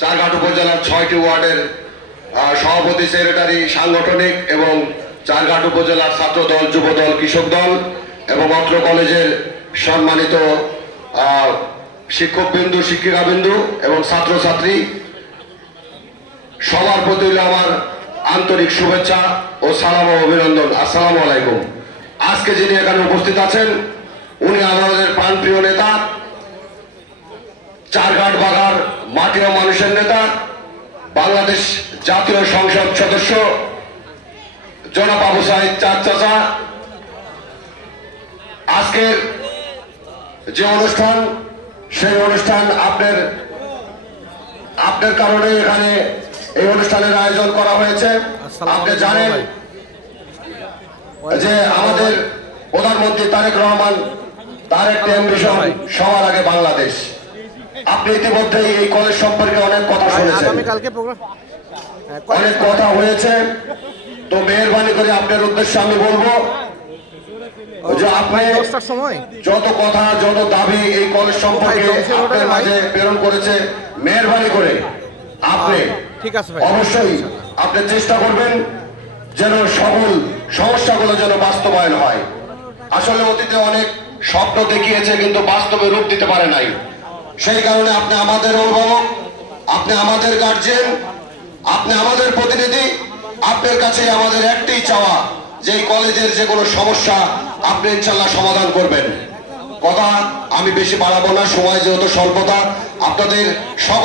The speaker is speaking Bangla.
চারঘাট উপজেলার 6টি ওয়ার্ডের সভাপতি, সেক্রেটারি, সাংগঠনিক এবং চারঘাট উপজেলার ছাত্র দল, যুব দল, কৃষক দল এবং অত্র কলেজের সম্মানিত শিক্ষকবিন্দু, শিক্ষিকাবিন্দু এবং ছাত্রছাত্রী সবার প্রতি আমার আন্তরিক শুভেচ্ছা ও সালাম ও অভিনন্দন। আসসালামু আলাইকুম। আজকে যিনি এখানে উপস্থিত আছেন উনি আমাদের প্রাণপ্রিয় নেতা, চারঘাট বাগার মাটি ও মানুষের নেতা, বাংলাদেশ জাতীয় সংসদ সদস্য জনাব আবু সাইদ চাচা। আজকের যে অনুষ্ঠান, সেই অনুষ্ঠান আপনার কারণে এখানে এই অনুষ্ঠানের আয়োজন করা হয়েছে। আপনি জানেন যে আমাদের প্রধানমন্ত্রী তারেক রহমান, তার একটি অ্যাম্বিশন সবার আগে বাংলাদেশ। আপনি ইতিমধ্যেই এই কলেজ সম্পর্কে অনেক কথা শুনেছেন, অনেক কথা হয়েছে। তো মেহরবানি করে আপনার উদ্দেশ্যে আমি বলবো যে আপনি যত কথা, যত দাবি এই কলেজ সম্পর্কে আপনার মাঝে প্রেরণ করেছে, মেহরবানি করে আপনি অবশ্যই আপনি চেষ্টা করবেন যেন সকল সমস্যাগুলো যেন বাস্তবায়ন হয়। আসলে অতীতে অনেক স্বপ্ন দেখিয়েছে কিন্তু বাস্তবে রূপ দিতে পারে নাই। সেই কারণে আপনি আমাদের অভিভাবক, আপনি আমাদের গার্জিয়ান, আপনি আমাদের প্রতিনিধি। আপনার কাছে আমাদের একটাই চাওয়া যে এই কলেজের যে কোনো সমস্যা আপনি ইনশাল্লাহ সমাধান করবেন। কথা আমি বেশি বাড়াবো না, সময় যেহেতু স্বল্পতা। আপনাদের সকল